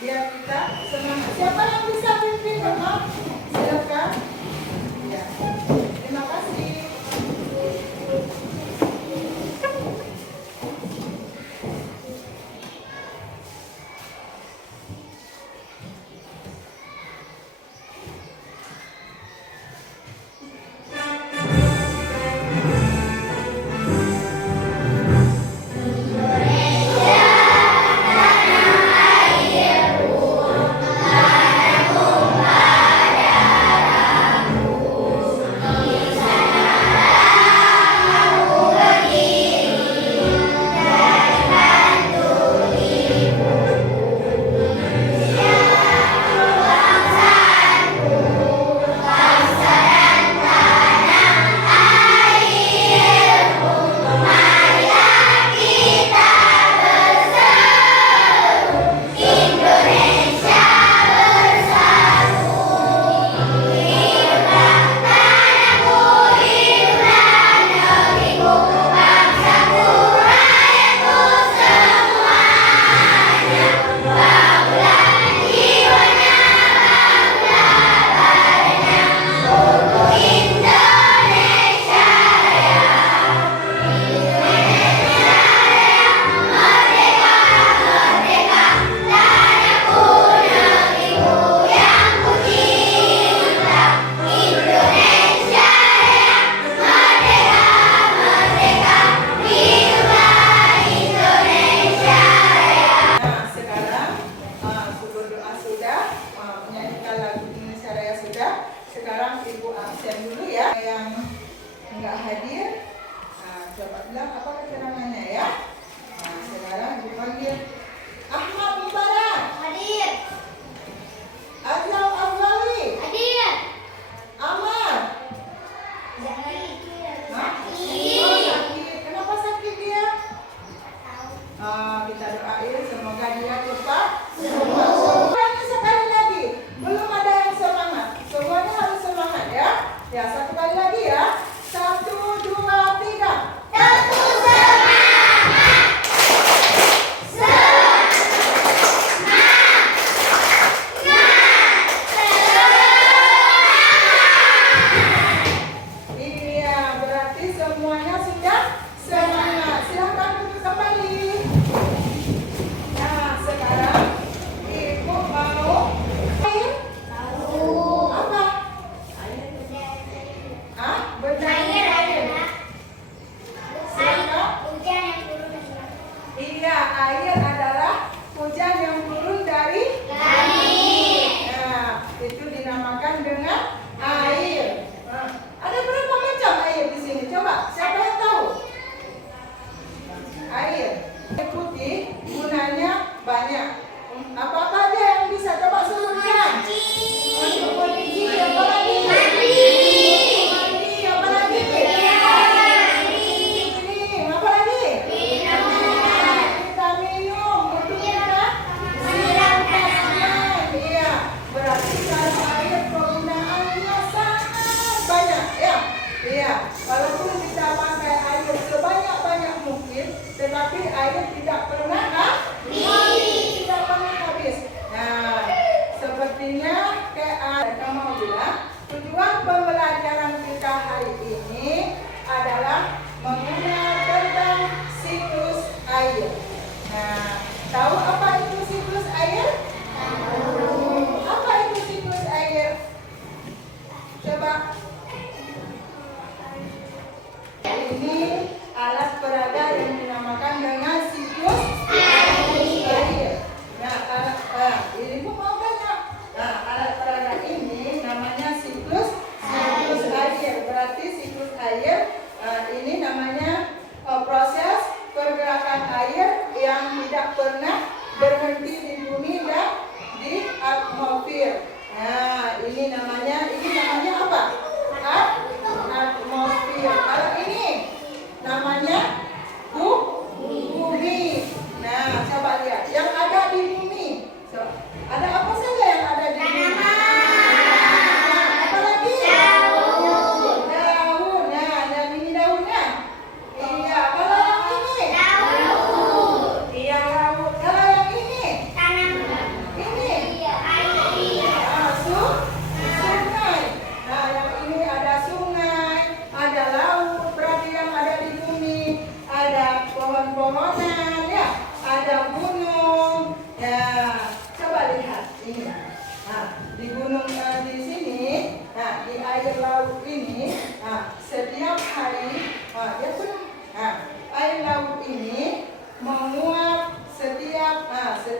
Biar kita semangat. Siapa yang bisa pimpin, Bapak? Silakan. Ya. Terima kasih.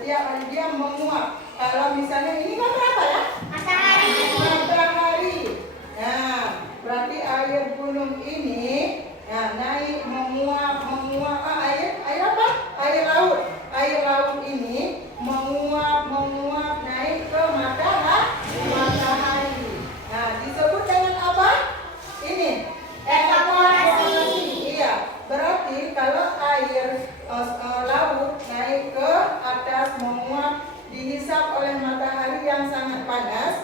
setiap hari dia menguap. Kalau misalnya ini kan apa ya? Matahari. Matahari. Nah, berarti air gunung ini naik menguap. Air apa? Air laut. Air laut ini menguap naik ke matahari. Nah, disebut dengan apa? Ini Evaporasi. Iya, berarti kalau air laut naik ke atas menguap dihisap oleh matahari yang sangat panas,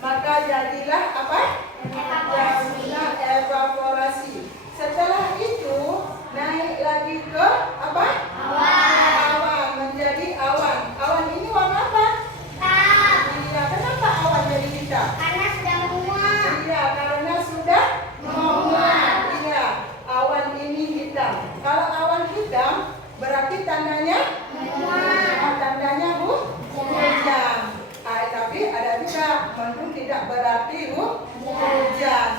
maka jadilah apa? Jadilah evaporasi. Setelah itu naik lagi ke apa? Awan, menjadi awan. Awan ini warna apa? Hitam. Iya, kenapa awan jadi hitam? Karena sudah menguap. Iya, karena sudah menguap. Iya, awan ini hitam. Kalau awan hitam berarti tandanya Menguap. tandanya hujan. Tapi ada juga mendung tidak berarti hujan.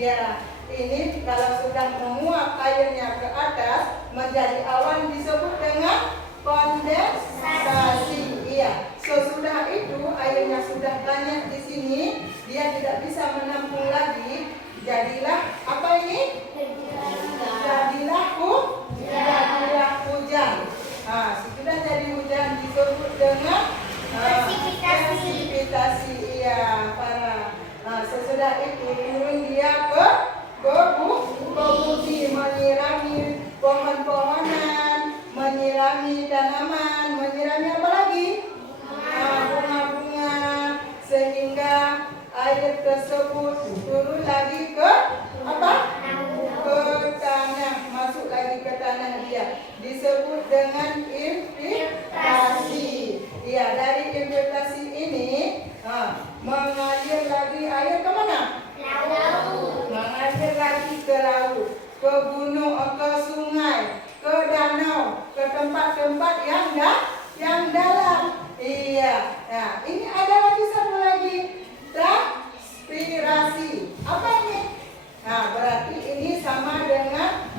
Iya, ini kalau sudah menguap airnya ke atas menjadi awan disebut dengan kondensasi. Iya, sesudah itu airnya sudah banyak di sini, dia tidak bisa menampung lagi. Jadilah apa ini? Jadilah hujan. Nah, sudah jadi hujan disebut dengan presipitasi. Iya, para. Nah, sesudah itu turun dia ke bumi, menyirami pohon-pohonan, menyirami tanaman, menyirami apa lagi? Bunga-bunga, sehingga air tersebut turun lagi ke apa? Ke tanah, masuk lagi ke tanah dia. Disebut dengan infiltrasi. Iya, dari infiltrasi ini mengalir lagi air ke mana? Laut. Mengalir lagi ke laut, ke gunung, ke sungai, ke danau, ke tempat-tempat yang dalam. Iya. Nah, ini ada lagi satu lagi, transpirasi. Apa ini? Nah, berarti ini sama dengan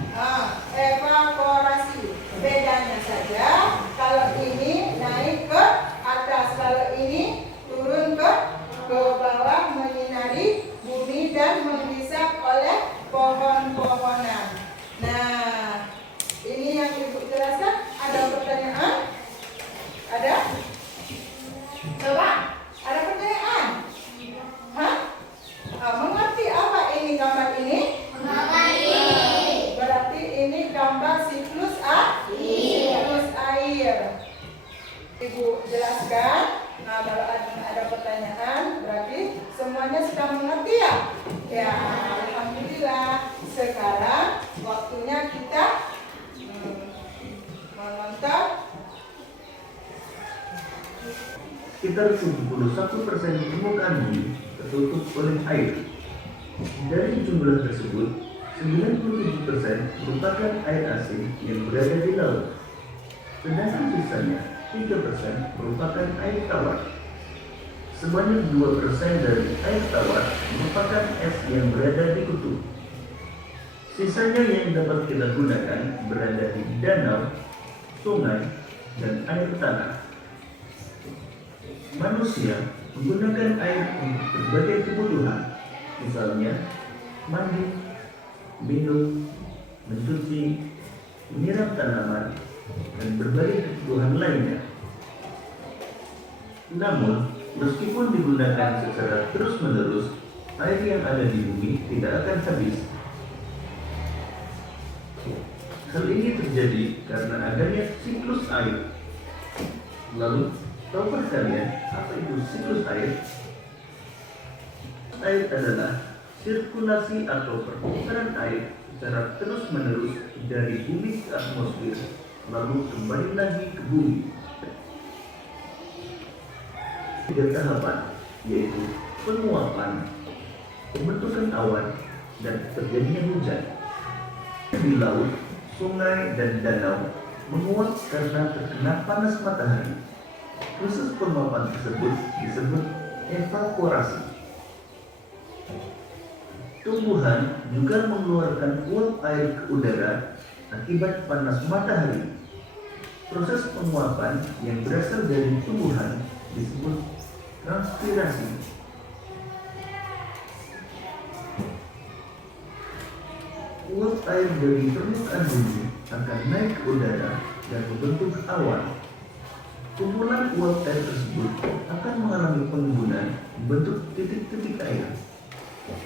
evaporasi. Bedanya saja, kalau ini naik ke atas, kalau ini turun ke bawah menyinari bumi dan menghisap oleh pohon-pohonan. Nah, ini yang Ibu jelaskan. Ada pertanyaan? Ada? Coba, ada pertanyaan? Hah? Mengerti apa ini gambar ini? Berarti ini gambar siklus air. Ibu jelaskan. Nah, kalau ada pertanyaan, berarti semuanya sudah mengerti ya? Ya, alhamdulillah. Sekarang waktunya kita menonton. Sekitar 71% permukaan bumi tertutup oleh air. Dari jumlah tersebut, 97% merupakan air asin yang berada di laut. Sedangkan sisanya 3% merupakan air tawar. Sebanyak 2% dari air tawar merupakan es yang berada di kutub. Sisanya yang dapat kita gunakan berada di danau, sungai, dan air tanah. Manusia menggunakan air untuk berbagai kebutuhan, misalnya mandi, minum, mencuci, menyiram tanaman, dan berbagai kebutuhan lainnya. Namun, meskipun digunakan secara terus-menerus, air yang ada di bumi tidak akan habis. Hal ini terjadi karena adanya siklus air. Lalu, tahukah kalian apa itu siklus air? Air adalah sirkulasi atau perputaran air secara terus-menerus dari bumi ke atmosfer, lalu kembali lagi ke bumi. 3 tahapan, yaitu penguapan, pembentukan awan, dan terjadinya hujan. Di laut, sungai, dan danau menguap karena terkena panas matahari. Proses penguapan tersebut disebut evaporasi. Tumbuhan juga mengeluarkan uap air ke udara akibat panas matahari. Proses penguapan yang berasal dari tumbuhan disebut transpirasi. Uap air dari permukaan bumi akan naik ke udara dan membentuk awan. Kumpulan uap air tersebut akan mengalami pengembunan membentuk titik-titik air.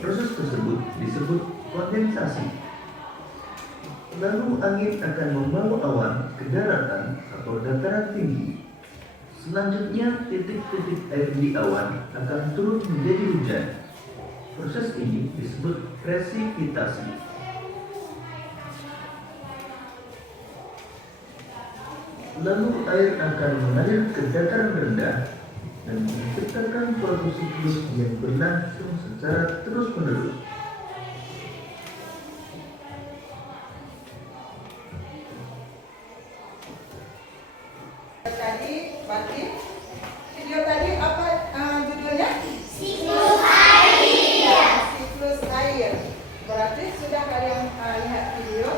Proses tersebut disebut kondensasi. Lalu angin akan membawa awan ke daratan atau dataran tinggi. Selanjutnya titik-titik air di awan akan turun menjadi hujan. Proses ini disebut presipitasi. Lalu air akan mengalir ke dataran rendah dan menciptakan suatu siklus yang berlangsung secara terus-menerus. Tadi, Batin, video tadi apa judulnya? Siklus air. Siklus air. Berarti sudah kalian lihat video.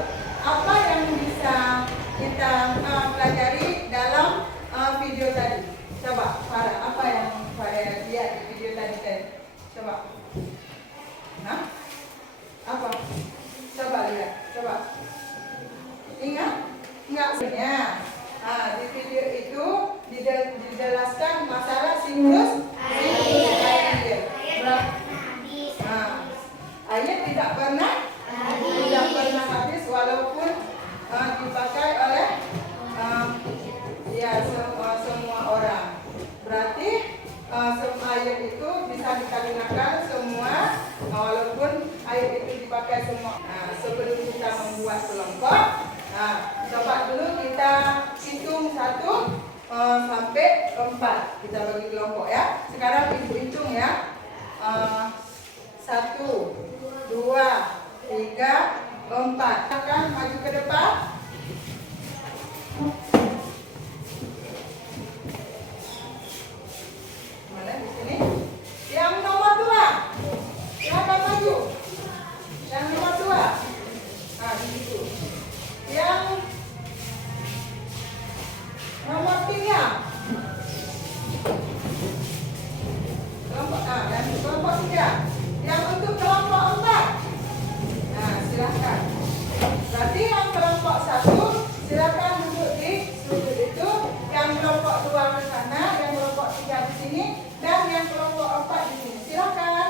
Apa yang bisa kita pelajari dalam video tadi? Coba, Farah, apa yang Farah lihat di video tadi? Coba. Hah? Apa? Coba lihat, coba. Ingat? Enggak sebenarnya. Di video itu dijelaskan masalah siklus air. Air tidak pernah habis walaupun dipakai oleh semua orang. Berarti air itu bisa digunakan semua walaupun air itu dipakai semua. Sebelum kita membuat kelompok, coba dulu kita hitung 1 sampai 4. Kita bagi kelompok ya. Sekarang ibu hitung ya. 1, 2, 3, 4. Akan maju ke depan. Mana di sini? Yang nomor 2. Silakan maju. Yang nomor 2. Di situ. Yang nomor 3. Kelompok 3. Yang untuk kelompok 4. Silakan. Berarti yang kelompok 1 silakan duduk di sudut itu. Yang kelompok 2 ke sana, yang kelompok 3 di sini, dan yang kelompok 4 di sini. Silakan.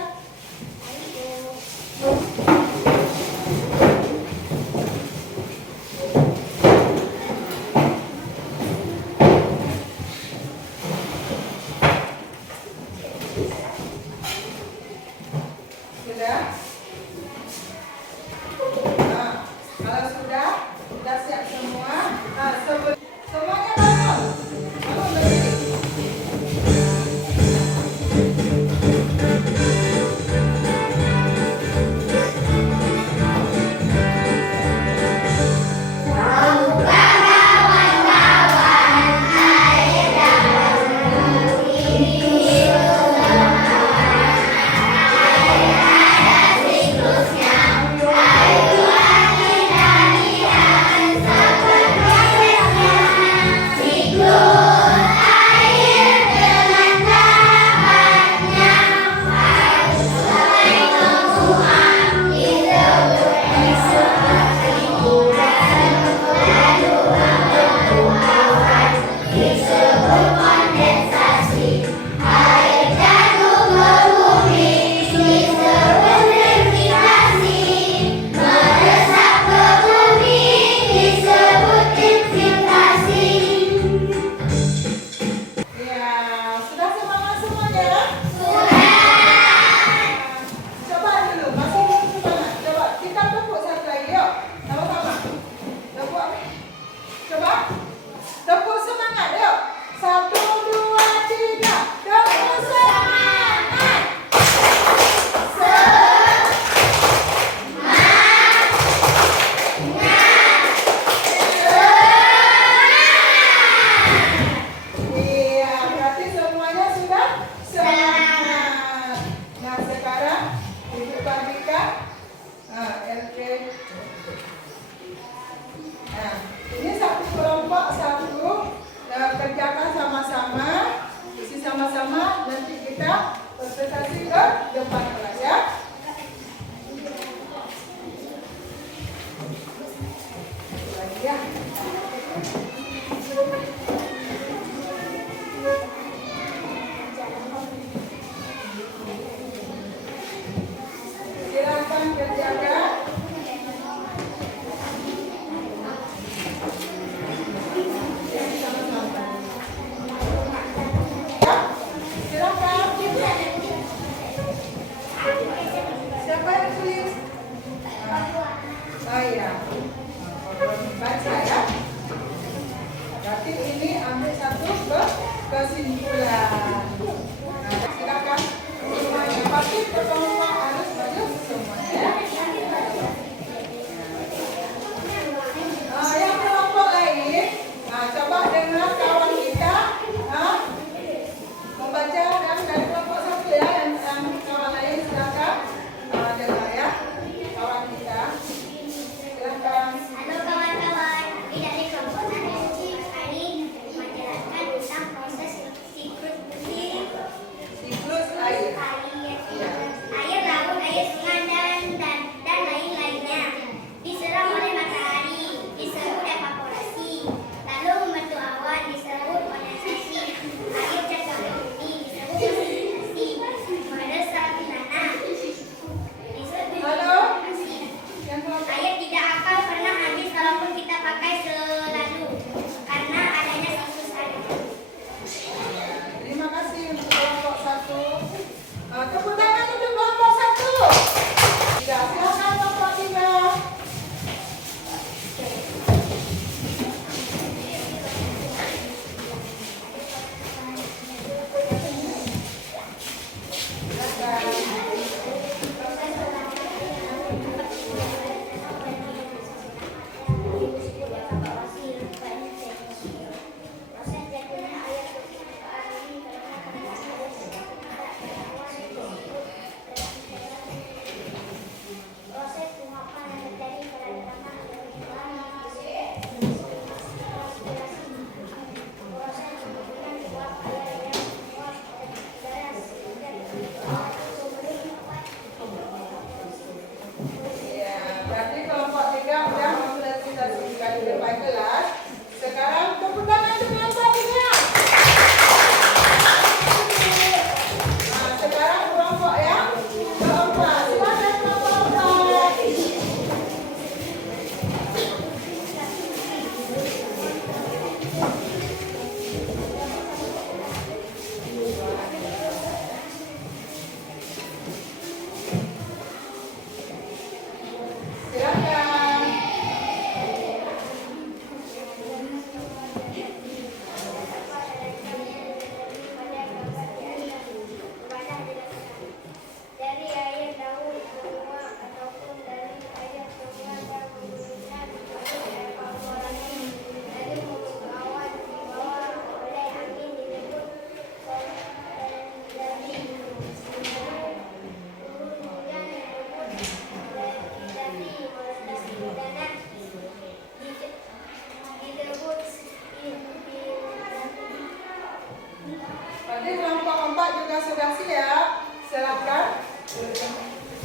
Baca ya. Berarti ini ambil satu kesimpulan. Nah, silakan semuanya. Pasti pertemuan harus maju semuanya. Yang kelompok lain, coba dengar kawan kita membaca dan dari kelompok satu ya, yang kawan lain silakan dengar ya, kawan kita. Silakan. Halo kawan-kawan, kami dari kelompok satu hari menjelaskan tentang proses Siklus air. air laut, air sungai dan lain-lainnya. Diserap oleh matahari, disebut evaporasi. Lalu membentuk awan, disebut kondensasi. Air jatuh ke bumi, disebut presipitassi. Meresap di tanah, disebut Halo. presipitassi. Yang kelompok Air tidak akan pernah habis walaupun kita pakai selalu karena adanya siklus air. Terima kasih untuk kelompok satu. Tepuk tangan untuk kelompok satu. Ya, silakan kelompok tiga. Proses jatuhnya air ke permukaan bumi karena proses penguapan yang terjadi pada tanah dan proses pembentukan uap air yang menguap dan udara sehingga Ya, berarti kelompok tiga sudah mempresentasikan di depan kelas. Sekarang tepuk tangan untuk kelompok tiga. Sekarang kelompok yang keempat. Silakan kelompok empat. Silakan. dari air laut menguap ataupun dari air sungai yang menggunakan evaporasi dari mulut awan dibawa oleh angin disebut kondensasi. Turun hujan disebut presipitassi. Meletus di udara disebut presipitassi. Berarti kelompok empat juga sudah siap. Silakan.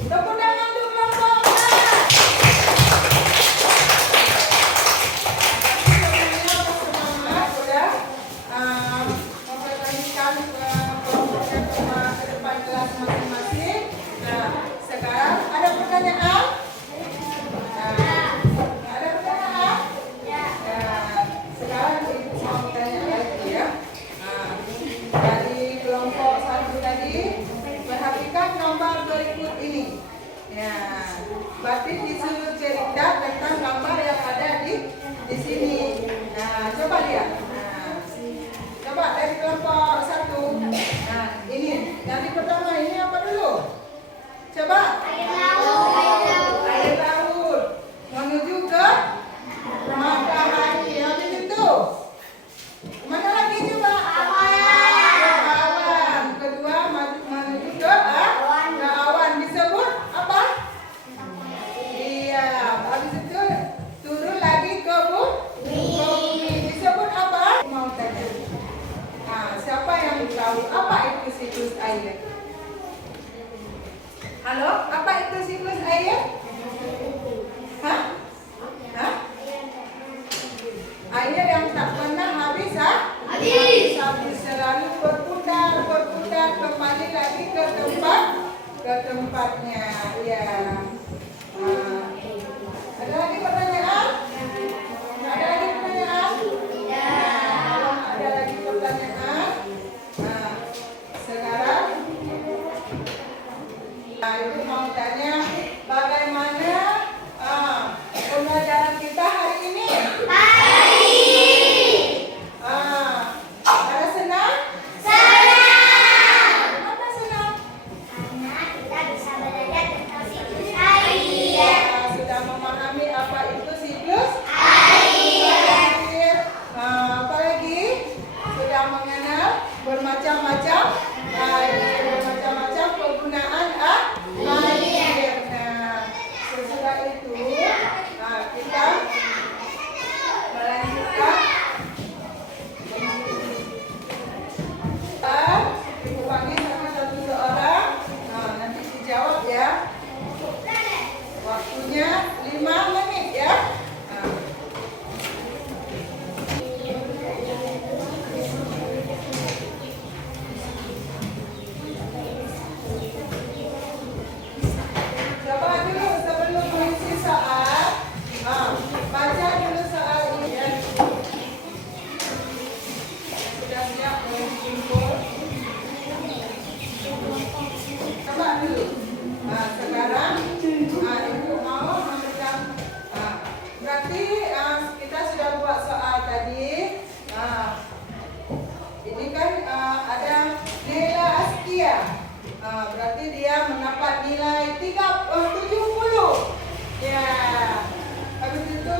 Tepuk tangan untuk kelompok empat. Semuanya bersemangat sudah memperbaikkan kelompoknya ke depan kelas masing-masing. Nah, sekarang ada pertanyaan? Ada pertanyaan? Ya, sekarang ibu mau bertanya lagi ya. Dari kelompok satu tadi, perhatikan nomor berikut ini. Ya, Baca dulu soal ini ya. Sudah siap mengumpul. Coba dulu. Nah, sekarang Ibu mau memberikan. Berarti kita sudah buat soal tadi. Ini kan ada Nela Askia. Berarti dia mendapat nilai 70. Ya. Habis itu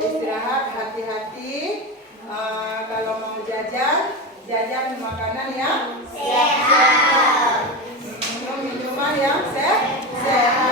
istirahat, hati-hati. Kalau mau jajan makanan yang sehat, minum minuman yang sehat.